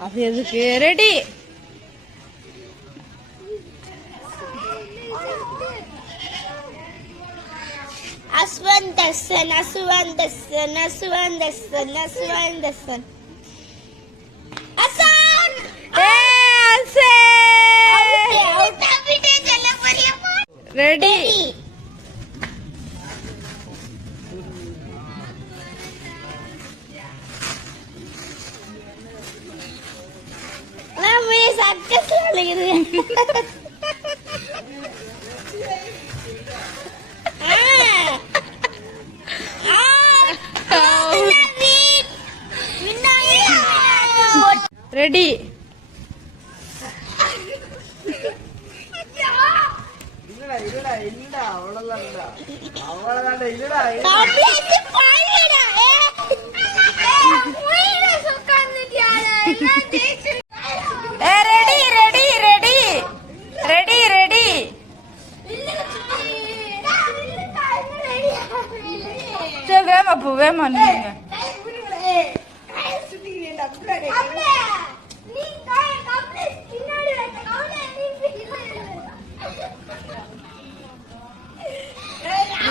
அது எதுக்கு ready அஸ்வந்தசன் அசுவந்தசன் அசுவந்தசன் அசுவந்தசன் விளையாடுறேன் ready. இல்லடா இல்லடா இல்லடா அவ்வளவுதான்டா. அவ்வளவுதான்டா இல்லடா ஏ ready ready ready ready ready சரி வேமா போ வேமா நீங்க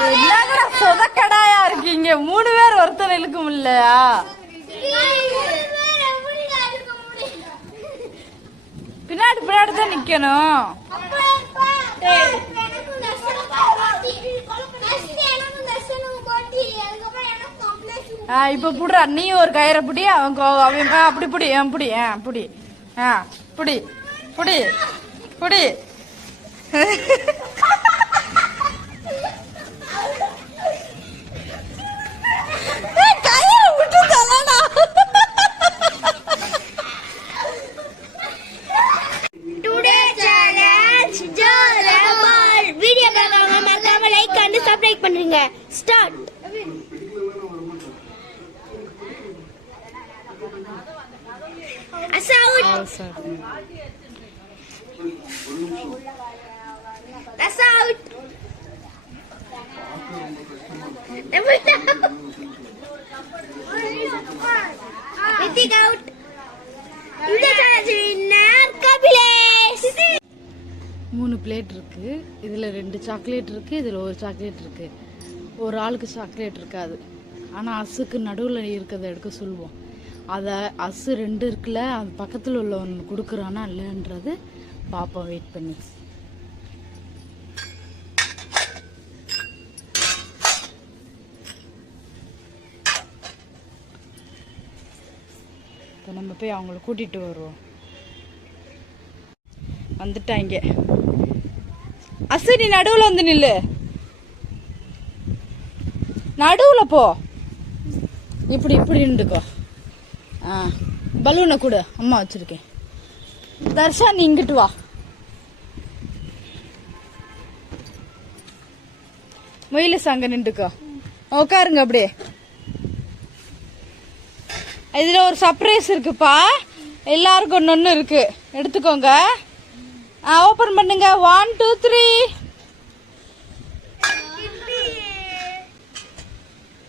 என்னங்கடா சொதக்கடாயா இருக்கீங்க? மூணு பேர் ஒருத்தர் இழுக்க முடியலையா? பின்னாடி பின்னாடி தான் நிக்கணும். இப்ப புடுறா. நீ ஒரு கயிறை பிடி அவன் கோ- அவன் அப்படி பிடி பிடி ஆ பிடி ஆ பிடி. பிடி பிடி ஏய், வின்னர் கபிலேஷ் மூணு பிளேட் இருக்கு. இதுல ரெண்டு சாக்லேட் இருக்கு இதுல ஒரு சாக்லேட் இருக்கு. ஒரு ஆளுக்கு சாக்லேட் இருக்காது. ஆனா அசுக்கு நடுவுல இருக்கிறத எடுக்க சொல்லுவோம். அதை அசு ரெண்டு இருக்குல்ல அது பக்கத்தில் உள்ளவன் கொடுக்குறானா இல்லைன்றது பாப்போம் வெயிட் பண்ணி. இப்போ நம்ம போய் அவங்கள கூட்டிகிட்டு வருவோம். வந்துட்டாங்க. அசு நீ நடுவில் வந்து நில்லு. நடுவில் போ. இப்படி இப்படி நின்றுக்கோ. ஆ. பலூனை கொடு. அம்மா வச்சிருக்கேன். தர்ஷா நீ இங்கிட்டு வா. மயிலஸ் அங்க நின்றுக்கோ. உட்காருங்க அப்படியே. இதுல ஒரு சர்ப்ரைஸ் இருக்குப்பா. எல்லாருக்கும் ஒன்று ஒன்று இருக்கு. எடுத்துக்கோங்க. ஓப்பன் பண்ணுங்க. ஒன் டூ த்ரீ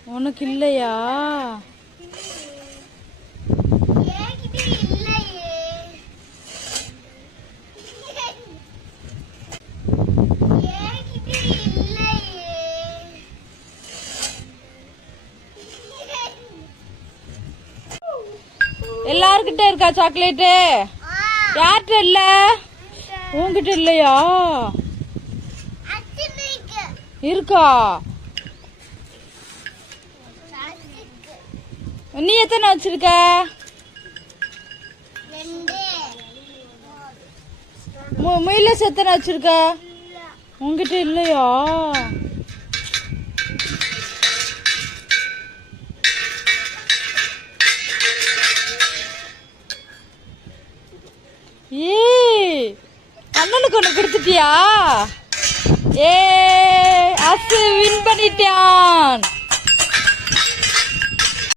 உனக்கு இல்லையா? எல்லாருக்கிட்ட இருக்கா சாக்லேட்டு? யார்கிட்ட இல்ல? உன்கிட்ட இல்லையா? இருக்கா? நீ எத்தனை வச்சிருக்க? மு- முயலஸ் எத்தனை வச்சிருக்க? உங்ககிட்ட இல்லையா? அண்ணனுக்கு ஒன்று கொடுத்துட்டியா? ஏ அசு வின் பண்ணிட்டான்.